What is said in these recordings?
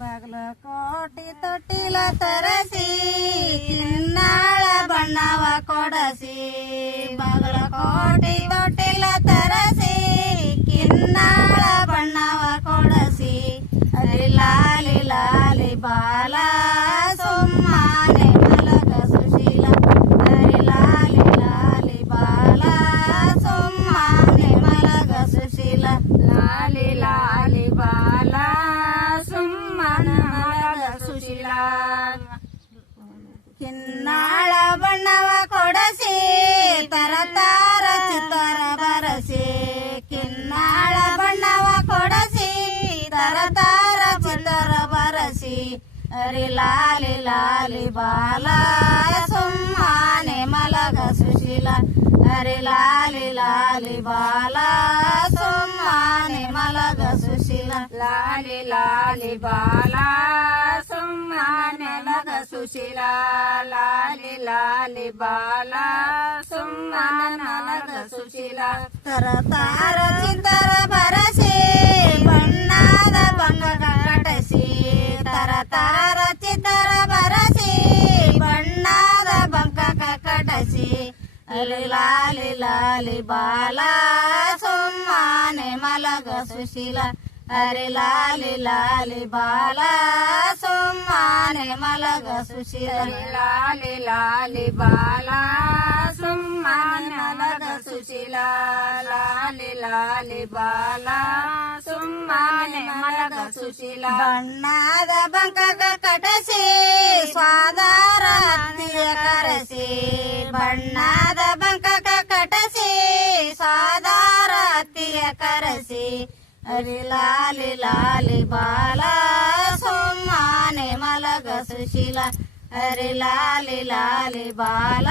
ಬಾಗಲಕೋಟಿ ತೊಟ್ಟಿಲ ತರಸಿ ಕಿನ್ನಾಳ ಬಣ್ಣವ ಕೊಡಸಿ ಬಾಗಲಕೋಟಿ ತೊಟ್ಟಿಲ ತರಸಿ ಕಿನ್ನಾಳ ಬಣ್ಣವ ಕೊಡಸಿ ಅಲ್ಲಿ ಲಾಲಿ ಲಾಲಿ ಬಾಲ ಸುಮ್ಮನೆ ಮಲಗ ಸುಶೀಲ ಅಲ್ಲಿ ಲಾಲಿ ಲಾಲಿ ಬಾಲ ಸುಮ್ಮನೆ ಮಲಗ ಸುಶೀಲ ಲಾಲಿ ಲಾಲಿ ಬಾಲ ಕಿನ್ನಾಳ ಬಣ್ಣವ ಕೊಡಸಿ ತರತಾರ ಚಿತ್ತರ ಬರಸಿ ಕಿನ್ನಾಳ ಬಣ್ಣವ ಕೊಡಸಿ ತರತಾರ ಚಿತ್ತರ ಬರಸಿ ಅರಿ ಲಾಲಿ ಲಾಲಿ ಬಾಲ ಸುಮ್ಮನೆ ಮಲಗ ಸುಶೀಲ ಅರಿ ಲಾಲಿ ಲಾಲಿ ಬಾಲ ಸುಮ್ಮನೆ ಮಲಗ ಸುಶೀಲ ಲಾಲಿ ಲಾಲಿ ಬಾಲ ಸುಮ್ಮನೆ ಮಲಗ ಸುಶೀಲ ಲಾಲಿ ಲಾಲಿ ಬಾಲ ಸುಮ್ಮನೆ ಮಲಗ ಸುಶೀಲ ತರತಾರ ಚಿತ್ತರ ಬರಸಿ ಬಣ್ಣದ ಬಂಗಗ ಕಟಸಿ ತರತಾರ ಚಿತ್ತರ ಬರಸಿ ಬಣ್ಣದ ಬಂಗಗ ಕಟಸಿ ಅಲ್ಲಿ ಲಾಲಿ ಲಾಲಿ ಬಾಲ ಸುಮ್ಮನೆ ಮಲಗ ಸುಶೀಲ ಅರೆ ಲಾಲಿ ಲಾಲಿ ಬಾಲ ಸುಮ್ಮನೆ ಮಲಗ ಸುಶೀಲ ಲಾಲಿ ಲಾಲಿ ಬಾಲ ಸುಮ್ಮನೆ ಮಲಗ ಸುಶೀಲ ಲಾಲಿ ಲಾಲಿ ಬಾಲ ಸುಮ್ಮನೆ ಮಲಗ ಸುಶೀಲ ಬಣ್ಣದ ಬಂಕಗ ಕಟಸಿ ಸ್ವಾದಾರ ಹತ್ತಿಯ ಕರೆಸಿ ಬಣ್ಣದ ಬಂಕಗ ಕಟಸಿ ಸ್ವಾದಾರ ಹತ್ತಿಯ ಕರೆಸಿ ಅರಿ ಲಾಲಿ ಲಾಲಿ ಬಾಲ ಸುಮ್ಮನೆ ಮಲಗ ಸುಶೀಲ ಅರಿ ಲಾಲಿ ಲಾಲಿ ಬಾಲ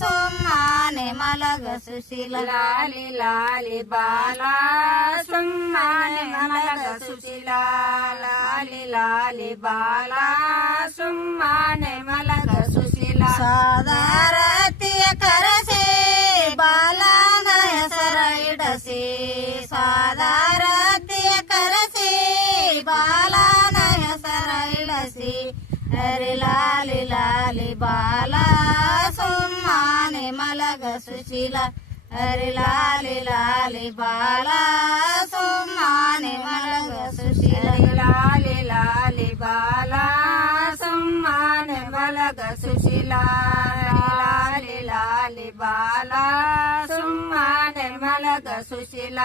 ಸುಮ್ಮನೆ ಮಲಗ ಸುಶೀಲ ಲಾಲಿ ಲಾಲಿ ಬಾಲ ಸುಮ್ಮನೆ ಮಲಗ ಸುಶೀಲ ಲಾಲಿ ಲಾಲಿ ಬಾಲ ಸುಮ್ಮನೆ ಮಲಗ ಸುಶೀಲ ಸಾದಾರತಿಯ ಕರಸಿ ಬಾಲನ ಹೆಸರ ಇಡಸಿ ಸಾದಾರತಿಯ ಕರಸಿ ಬಾಲನ ಹೆಸರ ಇಡಸಿ ಅರೆ ಲಾಲಿ ಲಾಲಿ ಬಾಲ ಸುಮ್ಮನೆ ಮಲಗ ಸುಶೀಲ ಅರೆ ಲಾಲಿ ಲಾಲಿ ಬಾಲ ಸುಮ್ಮನೆ ಮಲಗ ಸುಶೀಲ ಲಾಲಿ ಲಾಲಿ ಬಾಲ ಸುಮ್ಮನೆ ಮಲಗ ಸುಶೀಲ ಲಾಲಿ ಲಾಲಿ ಬಾಲ ಸುಮ್ಮನೆ ಮಲಗ ಸುಶೀಲ